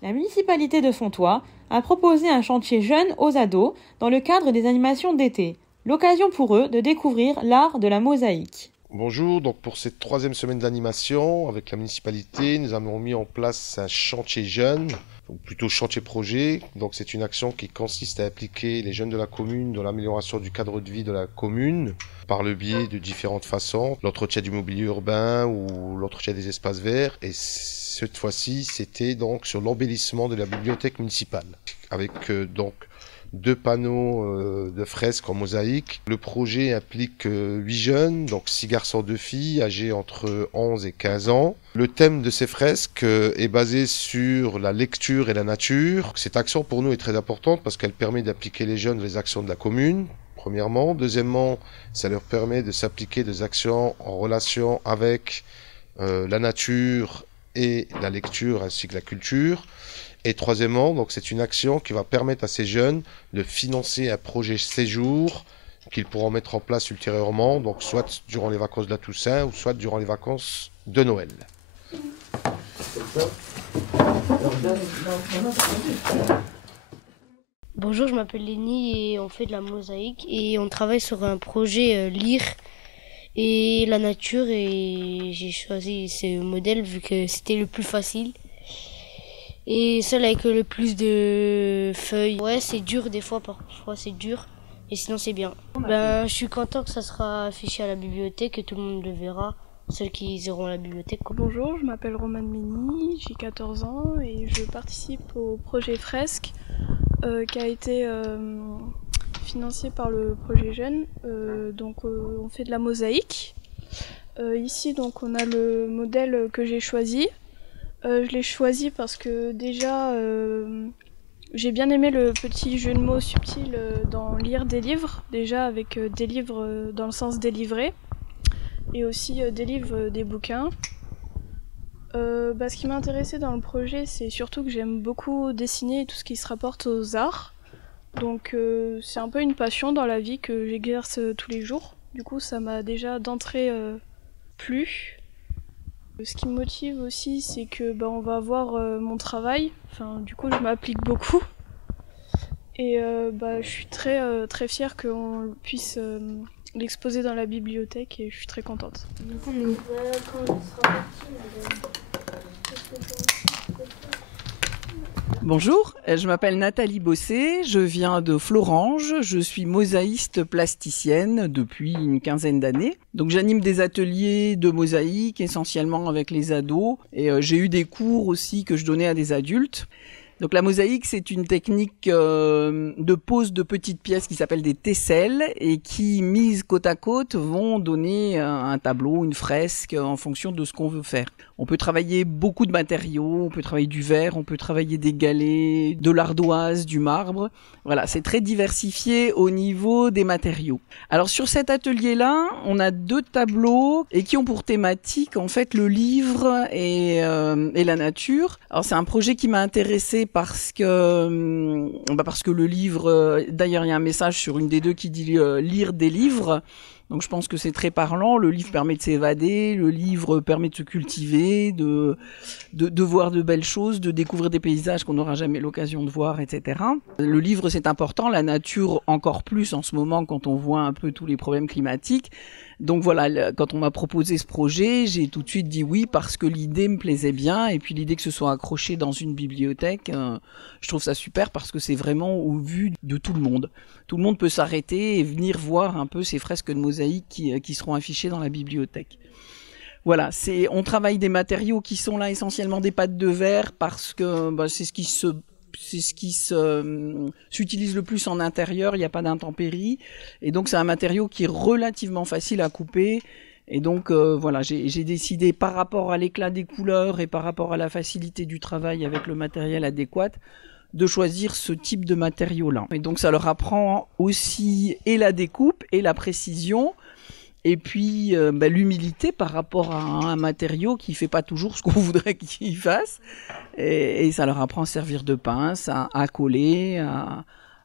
La municipalité de Fontoy a proposé un chantier jeune aux ados dans le cadre des animations d'été. L'occasion pour eux de découvrir l'art de la mosaïque. Bonjour, donc pour cette 3e semaine d'animation avec la municipalité, nous avons mis en place un chantier jeune, ou plutôt chantier projet. Donc c'est une action qui consiste à impliquer les jeunes de la commune dans l'amélioration du cadre de vie de la commune par le biais de différentes façons, l'entretien du mobilier urbain ou l'entretien des espaces verts. Et cette fois-ci, c'était donc sur l'embellissement de la bibliothèque municipale avec donc 2 panneaux de fresques en mosaïque. Le projet implique 8 jeunes, donc 6 garçons, 2 filles, âgés entre 11 et 15 ans. Le thème de ces fresques est basé sur la lecture et la nature. Cette action pour nous est très importante parce qu'elle permet d'appliquer les jeunes les actions de la commune, premièrement. Deuxièmement, ça leur permet de s'appliquer des actions en relation avec la nature et la lecture ainsi que la culture. Et troisièmement, donc c'est une action qui va permettre à ces jeunes de financer un projet séjour qu'ils pourront mettre en place ultérieurement, donc soit durant les vacances de la Toussaint ou soit durant les vacances de Noël. Bonjour, je m'appelle Lénie et on fait de la mosaïque et on travaille sur un projet lire et la nature et j'ai choisi ce modèle vu que c'était le plus facile. Et celle avec le plus de feuilles. Ouais, c'est dur des fois, parfois c'est dur. Et sinon c'est bien. Je suis content que ça sera affiché à la bibliothèque, que tout le monde le verra, ceux qui iront à la bibliothèque. Bonjour, je m'appelle Romane Mini, j'ai 14 ans et je participe au projet Fresque qui a été financé par le projet Jeune. On fait de la mosaïque. Ici donc on a le modèle que j'ai choisi. Je l'ai choisi parce que déjà j'ai bien aimé le petit jeu de mots subtil dans lire des livres, déjà avec des livres dans le sens délivrer et aussi des livres, des bouquins. Ce qui m'a intéressé dans le projet, c'est surtout que j'aime beaucoup dessiner et tout ce qui se rapporte aux arts. Donc c'est un peu une passion dans la vie que j'exerce tous les jours. Du coup ça m'a déjà d'entrée plu. Ce qui me motive aussi, c'est que on va voir mon travail. Du coup, je m'applique beaucoup. Et je suis très fière qu'on puisse l'exposer dans la bibliothèque et je suis très contente. Bonjour, je m'appelle Nathalie Bossé, je viens de Florange, je suis mosaïste plasticienne depuis une quinzaine d'années. Donc j'anime des ateliers de mosaïque essentiellement avec les ados et j'ai eu des cours aussi que je donnais à des adultes. Donc la mosaïque, c'est une technique de pose de petites pièces qui s'appellent des tesselles et qui, mises côte à côte, vont donner un tableau, une fresque en fonction de ce qu'on veut faire. On peut travailler beaucoup de matériaux, on peut travailler du verre, on peut travailler des galets, de l'ardoise, du marbre. Voilà, c'est très diversifié au niveau des matériaux. Alors sur cet atelier-là, on a 2 tableaux et qui ont pour thématique en fait le livre et la nature. Alors c'est un projet qui m'a intéressée parce que le livre, d'ailleurs il y a un message sur une des 2 qui dit lire des livres. Donc je pense que c'est très parlant, le livre permet de s'évader, le livre permet de se cultiver, de voir de belles choses, de découvrir des paysages qu'on n'aura jamais l'occasion de voir, etc. Le livre c'est important, la nature encore plus en ce moment quand on voit un peu tous les problèmes climatiques. Donc voilà, quand on m'a proposé ce projet, j'ai tout de suite dit oui parce que l'idée me plaisait bien et puis l'idée que ce soit accroché dans une bibliothèque, je trouve ça super parce que c'est vraiment au vu de tout le monde. Tout le monde peut s'arrêter et venir voir un peu ces fresques de mosaïque qui seront affichées dans la bibliothèque. Voilà, on travaille des matériaux qui sont là essentiellement des pâtes de verre parce que c'est ce qui s'utilise le plus en intérieur, il n'y a pas d'intempéries. Et donc c'est un matériau qui est relativement facile à couper. Et donc j'ai décidé par rapport à l'éclat des couleurs et par rapport à la facilité du travail avec le matériel adéquat, de choisir ce type de matériau-là. Et donc ça leur apprend aussi et la découpe et la précision. Et puis l'humilité par rapport à un matériau qui ne fait pas toujours ce qu'on voudrait qu'il fasse. Et ça leur apprend à servir de pince, à coller,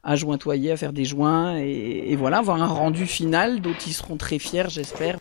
à jointoyer, à faire des joints. Et voilà, avoir un rendu final dont ils seront très fiers, j'espère.